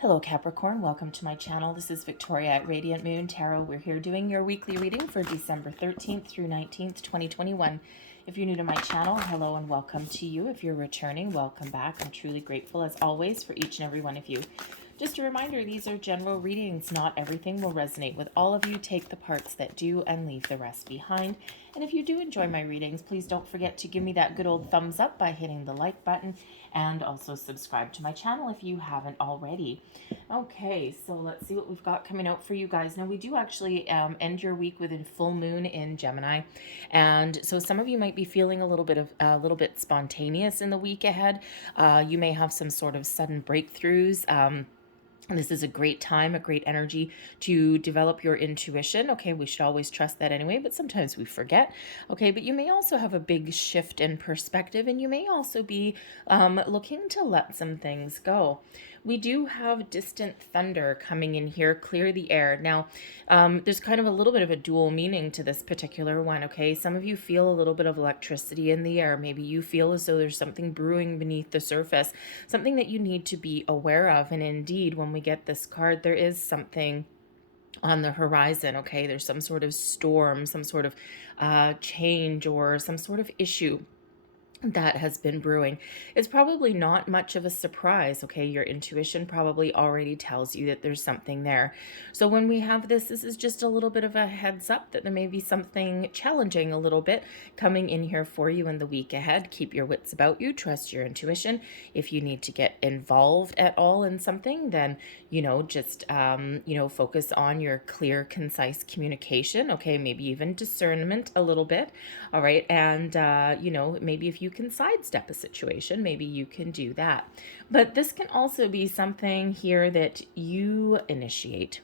Hello Capricorn, welcome to my channel. This is Victoria at Radiant Moon Tarot. We're here doing your weekly reading for December 13th through 19th, 2021. If you're new to my channel, hello and welcome to you. If you're returning, welcome back. I'm truly grateful as always for each and every one of you. Just a reminder, these are general readings. Not everything will resonate with all of you. Take the parts that do and leave the rest behind. And if you do enjoy my readings, please don't forget to give me that good old thumbs up by hitting the like button and also subscribe to my channel if you haven't already. Okay, so let's see what we've got coming out for you guys. Now, we do actually end your week with a full moon in Gemini. And so some of you might be feeling a little bit spontaneous in the week ahead. You may have some sort of sudden breakthroughs. This is a great time, a great energy to develop your intuition. Okay, we should always trust that anyway, but sometimes we forget. Okay, but you may also have a big shift in perspective, and you may also be looking to let some things go. We do have distant thunder coming in here, clear the air. Now, there's kind of a little bit of a dual meaning to this particular one, okay? Some of you feel a little bit of electricity in the air. Maybe you feel as though there's something brewing beneath the surface, something that you need to be aware of. And indeed, when we get this card, there is something on the horizon, okay? There's some sort of storm, some sort of change, or some sort of issue that has been brewing. It's probably not much of a surprise, okay? Your intuition probably already tells you that there's something there. So when we have this is just a little bit of a heads up that there may be something challenging a little bit coming in here for you in the week ahead. Keep your wits about you, trust your intuition. If you need to get involved at all in something, then, just, focus on your clear, concise communication, okay? Maybe even discernment a little bit, all right? And, maybe if you can sidestep a situation, maybe you can do that. But this can also be something here that you initiate.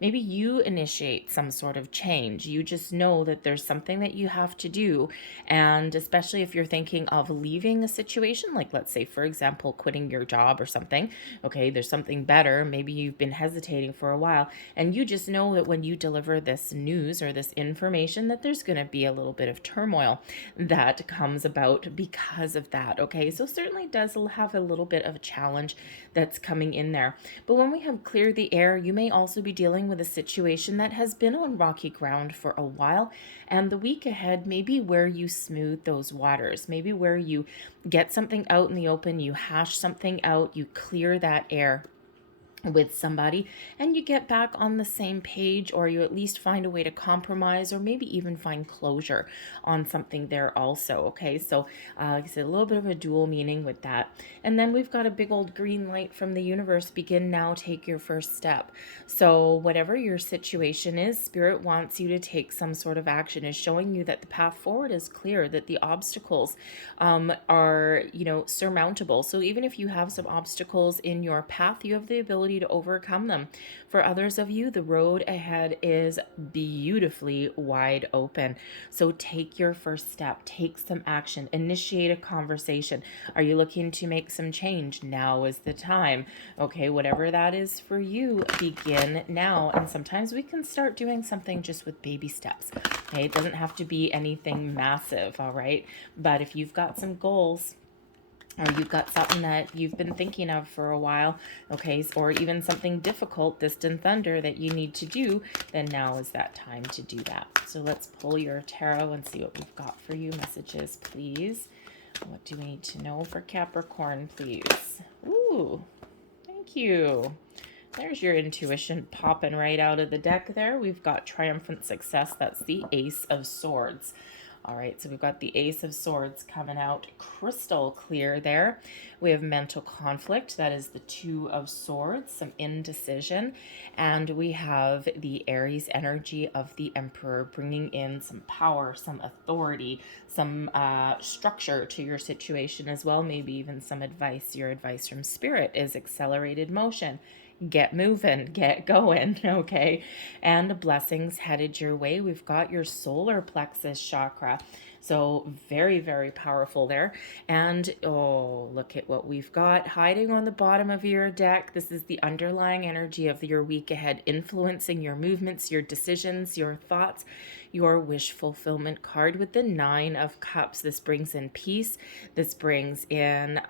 Maybe you initiate some sort of change. You just know that there's something that you have to do. And especially if you're thinking of leaving a situation, like let's say, for example, quitting your job or something. Okay, there's something better. Maybe you've been hesitating for a while. And you just know that when you deliver this news or this information, that there's going to be a little bit of turmoil that comes about because of that. Okay, so certainly does have a little bit of a challenge that's coming in there. But when we have cleared the air, you may also be dealing with a situation that has been on rocky ground for a while, and the week ahead may be where you smooth those waters, maybe where you get something out in the open, you hash something out, you clear that air with somebody, and you get back on the same page, or you at least find a way to compromise, or maybe even find closure on something there also. Okay, so like I said, a little bit of a dual meaning with that. And then we've got a big old green light from the universe. Begin now, take your first step. So whatever your situation is, Spirit wants you to take some sort of action, is showing you that the path forward is clear, that the obstacles are surmountable. So even if you have some obstacles in your path, you have the ability to overcome them. For others of you, the road ahead is beautifully wide open. So take your first step, take some action, initiate a conversation. Are you looking to make some change? Now is the time. Okay, whatever that is for you, begin now. And sometimes we can start doing something just with baby steps. Okay, it doesn't have to be anything massive, all right? But if you've got some goals, or you've got something that you've been thinking of for a while, okay, or even something difficult, distant thunder, that you need to do, then now is that time to do that. So let's pull your tarot and see what we've got for you. Messages, please. What do we need to know for Capricorn, please? Ooh, thank you. There's your intuition popping right out of the deck there. We've got triumphant success. That's the Ace of Swords. All right, so we've got the Ace of Swords coming out crystal clear there. We have mental conflict. That is the Two of Swords, some indecision. And we have the Aries energy of the Emperor, bringing in some power, some authority, some structure to your situation as well. Maybe even some advice. Your advice from Spirit is accelerated motion. Get moving, get going, okay? And the blessings headed your way. We've got your solar plexus chakra. So very, very powerful there. And oh, look at what we've got hiding on the bottom of your deck. This is the underlying energy of your week ahead, influencing your movements, your decisions, your thoughts, your wish fulfillment card with the Nine of Cups. This brings in peace. This brings in,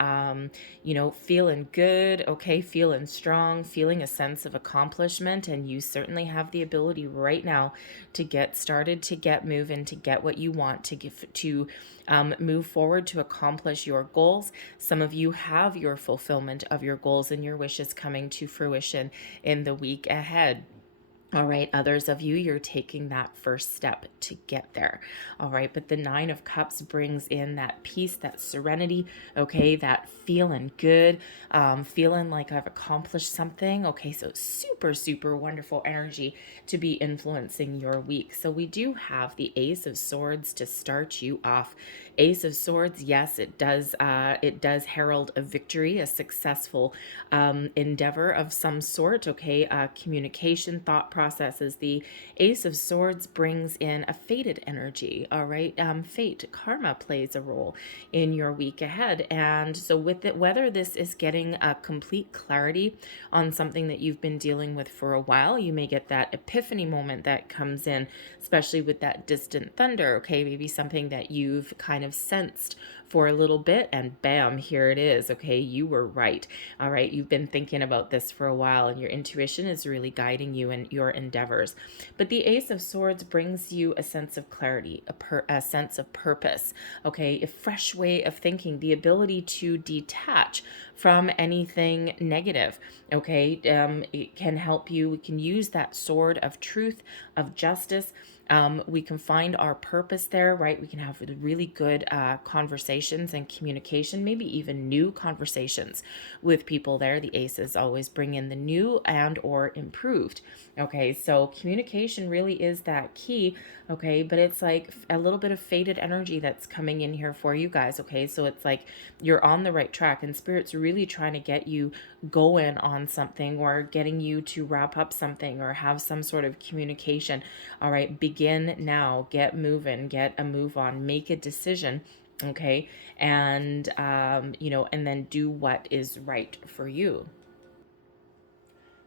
feeling good, okay, feeling strong, feeling a sense of accomplishment. And you certainly have the ability right now to get started, to get moving, to get what you want, to move forward, to accomplish your goals. Some of you have your fulfillment of your goals and your wishes coming to fruition in the week ahead. All right, others of you, you're taking that first step to get there. All right, but the Nine of Cups brings in that peace, that serenity, okay, that feeling good, feeling like I've accomplished something. Okay, so super, super wonderful energy to be influencing your week. So we do have the Ace of Swords to start you off. Ace of Swords, yes, it does herald a victory, a successful endeavor of some sort, okay, communication, thought processes. The Ace of Swords brings in a fated energy, all right, fate, karma plays a role in your week ahead. And so with it, whether this is getting a complete clarity on something that you've been dealing with for a while, you may get that epiphany moment that comes in, especially with that distant thunder, okay, maybe something that you've kind of sensed for a little bit and bam, here it is. Okay, you were right. All right, you've been thinking about this for a while and your intuition is really guiding you in your endeavors. But the Ace of Swords brings you a sense of clarity, a sense of purpose, okay, a fresh way of thinking, the ability to detach from anything negative, okay. It can help you. We can use that sword of truth, of justice. We can find our purpose there, right? We can have really good conversations and communication, maybe even new conversations with people there. The aces always bring in the new and or improved. Okay, so communication really is that key. Okay, but it's like a little bit of faded energy that's coming in here for you guys. Okay, so it's like you're on the right track and Spirit's really trying to get you going on something or getting you to wrap up something or have some sort of communication. All right, begin now, get moving, get a move on, make a decision. Okay, and and then do what is right for you.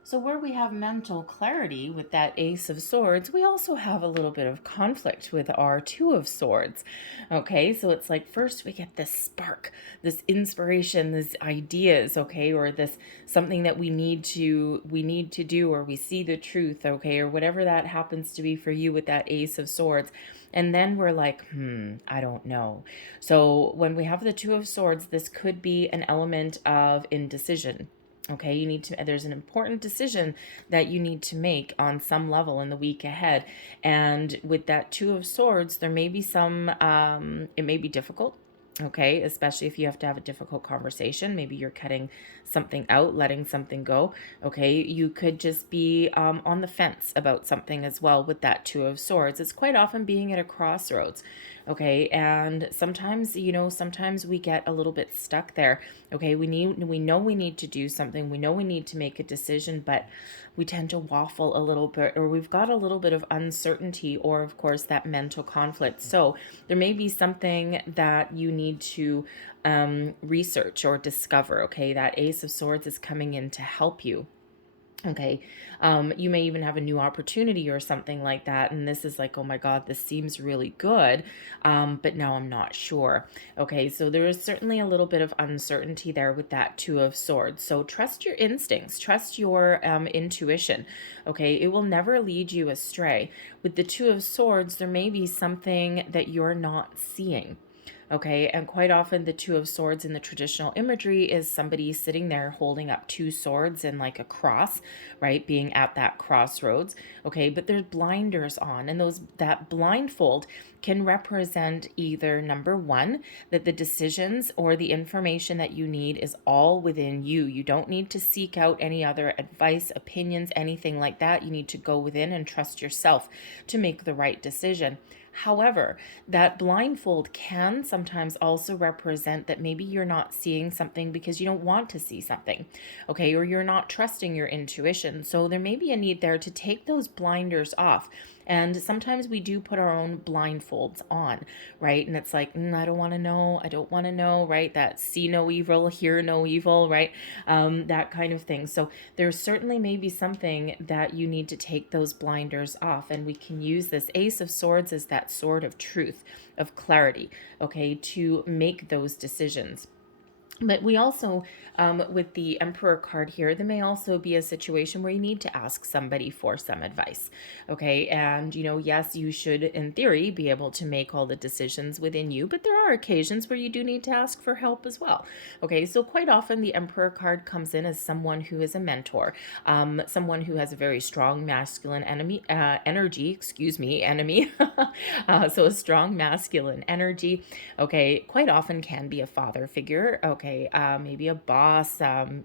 So where we have mental clarity with that Ace of Swords, we also have a little bit of conflict with our Two of Swords. Okay, so it's like first we get this spark, this inspiration, these ideas, okay, or this something that we need to do, or we see the truth, okay, or whatever that happens to be for you with that Ace of Swords. And then we're like, I don't know. So when we have the Two of Swords, this could be an element of indecision. Okay, there's an important decision that you need to make on some level in the week ahead. And with that Two of Swords, there may be some, it may be difficult. Okay, especially if you have to have a difficult conversation. Maybe you're cutting something out, letting something go. Okay, you could just be on the fence about something as well with that Two of Swords. It's quite often being at a crossroads. Okay, and sometimes, sometimes we get a little bit stuck there. Okay, we know we need to do something. We know we need to make a decision, but we tend to waffle a little bit, or we've got a little bit of uncertainty, or of course that mental conflict. So there may be something that you need to research or discover. Okay, that Ace of Swords is coming in to help you. Okay, you may even have a new opportunity or something like that, and this is like, oh my God, this seems really good, but now I'm not sure. Okay, so there is certainly a little bit of uncertainty there with that Two of Swords. So trust your instincts, trust your intuition. Okay, it will never lead you astray. With the Two of Swords, there may be something that you're not seeing. Okay, and quite often the Two of Swords in the traditional imagery is somebody sitting there holding up two swords in like a cross, right? Being at that crossroads. Okay, but there's blinders on, and that blindfold can represent either number one, that the decisions or the information that you need is all within you. You don't need to seek out any other advice, opinions, anything like that. You need to go within and trust yourself to make the right decision. However, that blindfold can sometimes also represent that maybe you're not seeing something because you don't want to see something, okay, or you're not trusting your intuition. So there may be a need there to take those blinders off And sometimes we do put our own blindfolds on, right? And it's like, I don't want to know. I don't want to know, right? That see no evil, hear no evil, right? That kind of thing. So there's certainly maybe something that you need to take those blinders off. And we can use this Ace of Swords as that sword of truth, of clarity, okay, to make those decisions. But we also, with the Emperor card here, there may also be a situation where you need to ask somebody for some advice, okay? And, yes, you should, in theory, be able to make all the decisions within you, but there are occasions where you do need to ask for help as well, okay? So quite often the Emperor card comes in as someone who is a mentor, someone who has a very strong masculine energy, so a strong masculine energy, okay, quite often can be a father figure, okay, maybe a boss, someone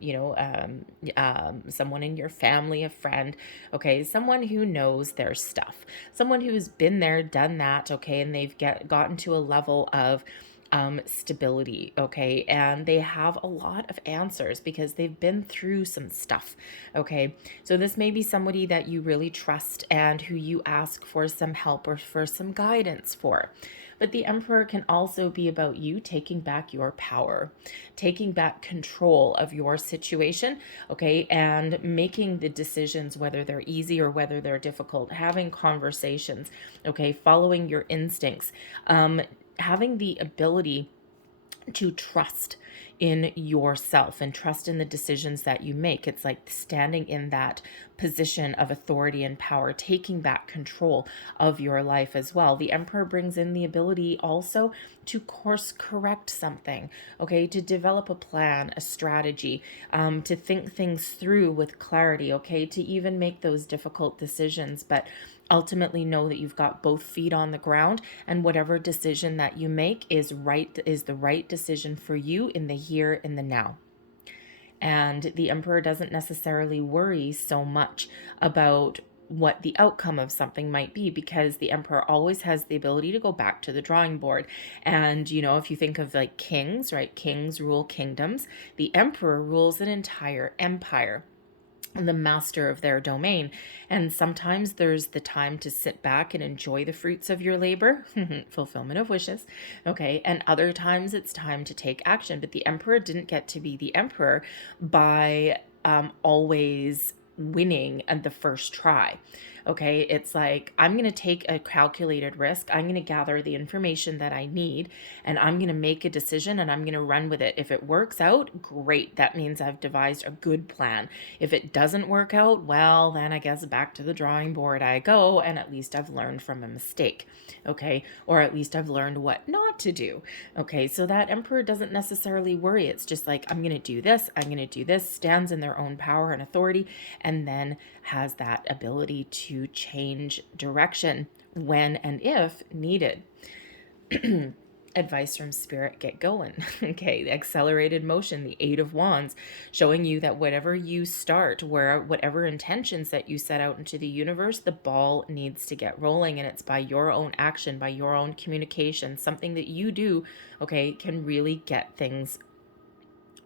in your family, a friend, okay, someone who knows their stuff, someone who's been there, done that, okay, and they've gotten to a level of stability, okay, and they have a lot of answers because they've been through some stuff, okay. So this may be somebody that you really trust and who you ask for some help or for some guidance for. But the Emperor can also be about you taking back your power, taking back control of your situation, okay, and making the decisions, whether they're easy or whether they're difficult, having conversations, okay, following your instincts, having the ability to trust in yourself and trust in the decisions that you make. It's like standing in that position of authority and power, taking back control of your life as well. The Emperor brings in the ability also to course correct something, okay, to develop a plan, a strategy, to think things through with clarity, okay, to even make those difficult decisions, but ultimately know that you've got both feet on the ground, and whatever decision that you make is the right decision for you in the here and the now. And the Emperor doesn't necessarily worry so much about what the outcome of something might be, because the Emperor always has the ability to go back to the drawing board. And if you think of like kings, right, kings rule kingdoms, the Emperor rules an entire empire, the master of their domain. And sometimes there's the time to sit back and enjoy the fruits of your labor, fulfillment of wishes, okay, and other times it's time to take action. But the Emperor didn't get to be the Emperor by always winning at the first try. Okay, it's like, I'm going to take a calculated risk. I'm going to gather the information that I need, and I'm going to make a decision, and I'm going to run with it. If it works out, great. That means I've devised a good plan. If it doesn't work out, well, then I guess back to the drawing board I go, and at least I've learned from a mistake, okay? Or at least I've learned what not to do, okay? So that Emperor doesn't necessarily worry. It's just like, I'm going to do this, I'm going to do this, stands in their own power and authority, and then has that ability to change direction when and if needed. Advice from Spirit, get going. Okay, the accelerated motion, the Eight of Wands, showing you that whatever you start, whatever intentions that you set out into the universe, the ball needs to get rolling, and it's by your own action, by your own communication. Something that you do, okay, can really get things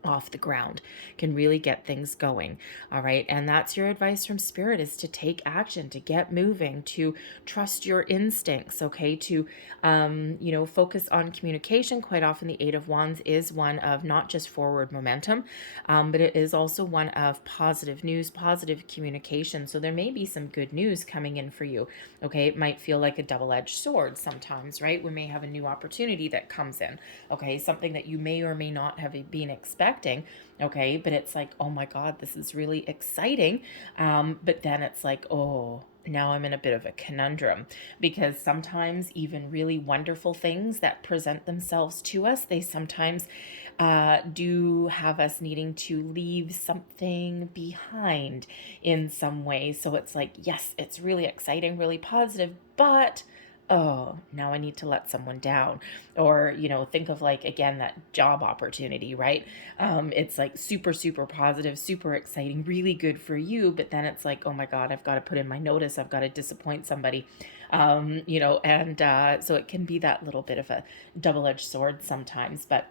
off the ground, can really get things going. All right. And that's your advice from Spirit, is to take action, to get moving, to trust your instincts. Okay. To, focus on communication. Quite often the Eight of Wands is one of not just forward momentum, but it is also one of positive news, positive communication. So there may be some good news coming in for you. Okay. It might feel like a double-edged sword sometimes, right? We may have a new opportunity that comes in. Okay. Something that you may or may not have been expecting. Okay, but it's like, oh my God, this is really exciting. But then it's like, oh, now I'm in a bit of a conundrum, because sometimes even really wonderful things that present themselves to us, they sometimes do have us needing to leave something behind in some way. So it's like, yes, it's really exciting, really positive, but oh, now I need to let someone down. Or, think of like, again, that job opportunity, right? It's like super, super positive, super exciting, really good for you. But then it's like, oh my God, I've got to put in my notice. I've got to disappoint somebody, so it can be that little bit of a double-edged sword sometimes. But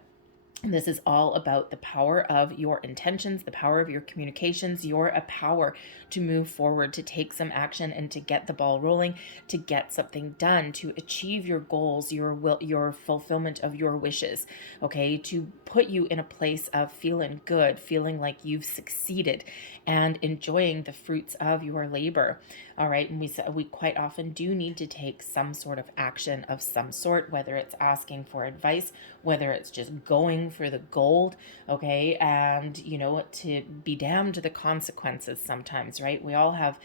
This is all about the power of your intentions, the power of your communications, your power to move forward, to take some action and to get the ball rolling, to get something done, to achieve your goals, your will, your fulfillment of your wishes, okay? To put you in a place of feeling good, feeling like you've succeeded and enjoying the fruits of your labor. All right, and we quite often do need to take some sort of action of some sort, whether it's asking for advice, whether it's just going for the gold, okay? And, you know, to be damned to the consequences sometimes, right? We all have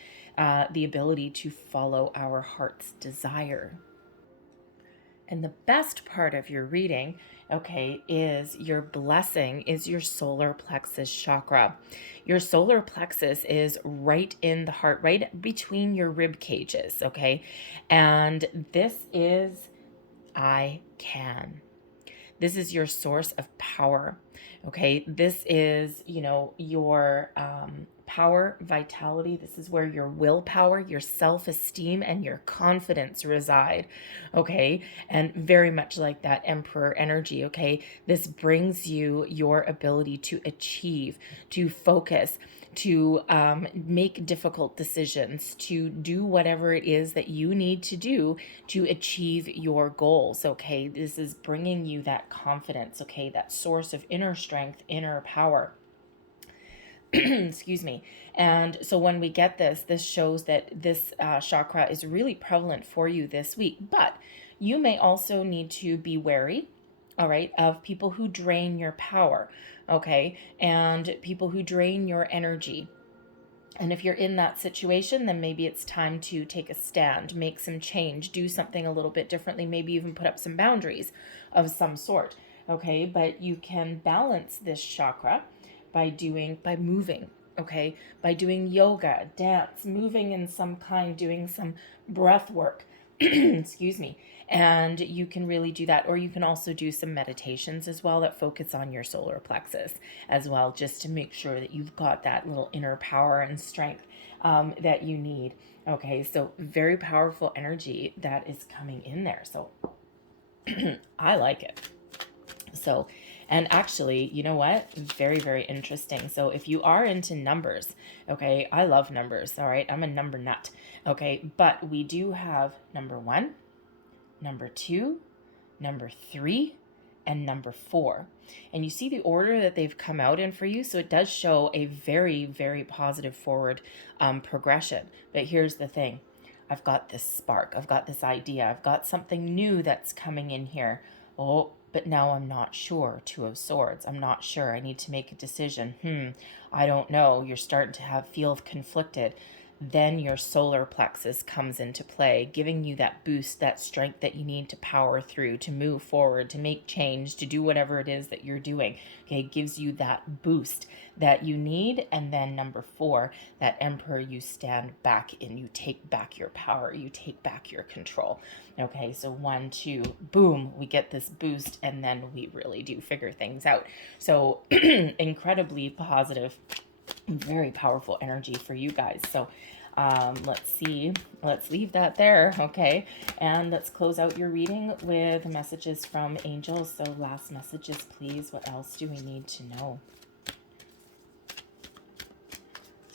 the ability to follow our heart's desire. And the best part of your reading, okay, is your blessing is your solar plexus chakra. Your solar plexus is right in the heart, right between your rib cages, okay? And this is I can. This is your source of power, okay? This is, you know, your power, vitality. This is where your willpower, your self-esteem, and your confidence reside, okay? And very much like that emperor energy, okay? This brings you your ability to achieve, to focus, to make difficult decisions, to do whatever it is that you need to do to achieve your goals, okay? This is bringing you that confidence, okay? That source of inner strength, inner power. Excuse me. And so when we get this shows that this chakra is really prevalent for you this week. But you may also need to be wary, all right, of people who drain your power, okay, and people who drain your energy. And if you're in that situation, then maybe it's time to take a stand, make some change, do something a little bit differently, maybe even put up some boundaries of some sort, okay? But you can balance this chakra by moving, okay? By doing yoga, dance, moving in some kind, doing some breath work, excuse me. And you can really do that. Or you can also do some meditations as well that focus on your solar plexus as well, just to make sure that you've got that little inner power and strength that you need. Okay, so very powerful energy that is coming in there. So I like it. So, and actually, you know what? Very, very interesting. So if you are into numbers, okay, I love numbers, all right? I'm a number nut, okay? But we do have number 1, number 2, number 3, and number 4. And you see the order that they've come out in for you. So it does show a very, very positive forward progression. But here's the thing. I've got this spark. I've got this idea. I've got something new that's coming in here. Oh, but now I'm not sure. 2 of Swords. I'm not sure. I need to make a decision. I don't know. You're starting to feel conflicted. Then your solar plexus comes into play, giving you that boost, that strength that you need to power through, to move forward, to make change, to do whatever it is that you're doing. Okay, it gives you that boost that you need. And then number 4, that Emperor, you stand back and you take back your power, you take back your control. Okay, so 1, 2, boom, we get this boost, and then we really do figure things out. So incredibly positive, very powerful energy for you guys. So let's see, let's leave that there, okay? And let's close out your reading with messages from angels. So last messages, please. What else do we need to know?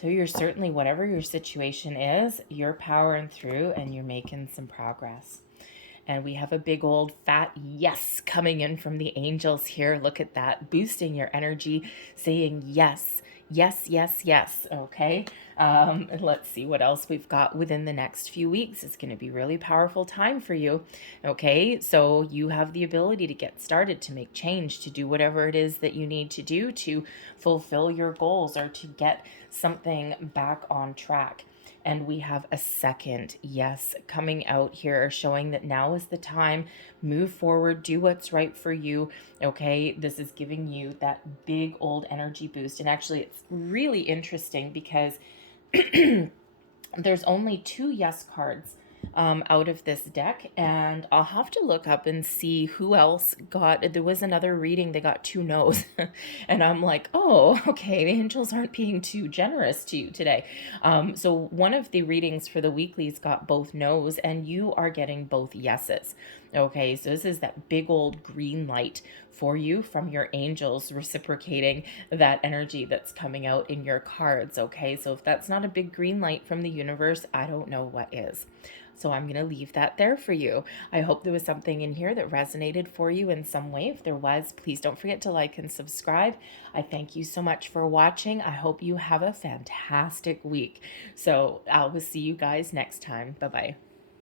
So you're certainly, whatever your situation is, you're powering through and you're making some progress. And we have a big old fat yes coming in from the angels here. Look at that, boosting your energy, saying yes, yes, yes, yes, okay? And let's see what else we've got within the next few weeks. It's going to be a really powerful time for you, okay? So you have the ability to get started, to make change, to do whatever it is that you need to do to fulfill your goals or to get something back on track. And we have a second yes coming out here, showing that now is the time. Move forward, do what's right for you, okay? This is giving you that big old energy boost. And actually, it's really interesting because there's only 2 yes cards out of this deck, and I'll have to look up and see who else got. There was another reading, they got 2 no's and I'm like, oh, okay, the angels aren't being too generous to you today. So one of the readings for the weeklies got both no's, and you are getting both yeses, Okay, so this is that big old green light for you from your angels, reciprocating that energy that's coming out in your cards. Okay, so if that's not a big green light from the universe, I don't know what is. So I'm going to leave that there for you. I hope there was something in here that resonated for you in some way. If there was, please don't forget to like and subscribe. I thank you so much for watching. I hope you have a fantastic week. So I will see you guys next time. Bye-bye.